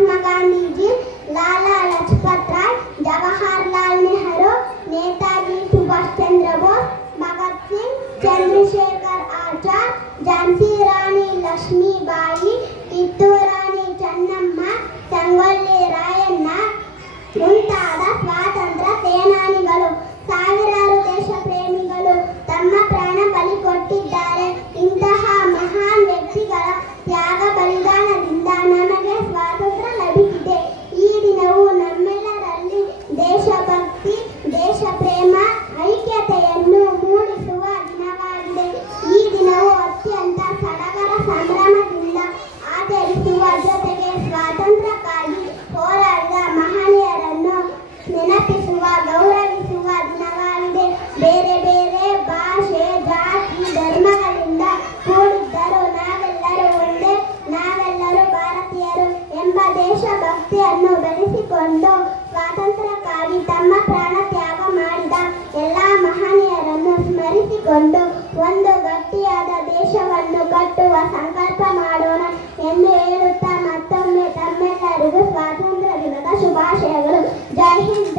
महात्मा गांधी जी, लाला लजपत राय, जवाहरलाल नेहरू, नेताजी सुभाष चंद्र बोस, भगत सिंह, चंद्रशेखर आजाद, झांसी रानी लक्ष्मीबाई, ಕಿತ್ತೂರು ರಾಣಿ ಚೆನ್ನಮ್ಮ, ಸಂಗೊಳ್ಳಿ ರಾಯಣ್ಣ ಮುಂತಾದ ಸ್ವಾತಂತ್ರ್ಯ ಸೇನಾನಿಗಳು, ಸಾವಿರಾರು ದೇಶ ಪ್ರೇಮಿಗಳು ತಮ್ಮ ಪ್ರಾಣ ಬಲಿ ಕೊಟ್ಟಿದ್ದಾರೆ. ಇಂತಹ ಮಹಾನ್ ವ್ಯಕ್ತಿಗಳ ತ್ಯಾಗ ಬಲಿದಾನದಿಂದ ನಮಗೆ ಸ್ವಾತಂತ್ರ್ಯ ಲಭಿಸಿದೆ. ಈ ದಿನವು ನಮ್ಮೆಲ್ಲರಲ್ಲಿ ದೇಶಭಕ್ತಿ, ದೇಶ ಪ್ರೇಮ, ಐಕ್ಯತೆಯನ್ನು ಮೂಡಿಸುವ ದಿನವಾಗಿದೆ. ಈ ದಿನವು ಅತ್ಯಂತ ಸಡಗರ ಸಂಭ್ರಮದಿಂದ ಆಚರಿಸುವ ಜೊತೆಗೆ ಸ್ವಾತಂತ್ರ್ಯಕ್ಕಾಗಿ ಹೋರಾಡಿದ ಮಹನೀಯರನ್ನು ನೆನಪಿಸುವ, ಗೌರವಿಸುವ ದಿನವಾಗಿದೆ. ಬೇರೆ ಬೇರೆ ಭಾಷೆ, ಜಾತಿ, ಧರ್ಮಗಳಿಂದ ಕೂಡಿದ್ದರೂ ನಾವೆಲ್ಲರೂ ಒಂದೇ, ನಾವೆಲ್ಲರೂ ಭಾರತೀಯರು ಎಂಬ ದೇಶಭಕ್ತಿಯನ್ನು ಬೆಳೆಸಿಕೊಂಡು ಸ್ವಾತಂತ್ರ್ಯಕ್ಕಾಗಿ ತಮ್ಮ ಪ್ರಾಣ ತ್ಯಾಗ ಮಾಡಿದ ಎಲ್ಲ ಮಹನೀಯರನ್ನು ಸ್ಮರಿಸಿಕೊಂಡು ಒಂದು ಗಟ್ಟಿಯಾದ ದೇಶವನ್ನು ಕಟ್ಟುವ ಸಂಕಲ್ಪ ಮಾಡೋಣ ಎಂದು ಹೇಳುತ್ತಾ ಮತ್ತೊಮ್ಮೆ ತಮ್ಮೆಲ್ಲರಿಗೂ ಸ್ವಾತಂತ್ರ್ಯ ದಿನದ ಶುಭಾಶಯಗಳು. ಜೈ ಹಿಂದ್.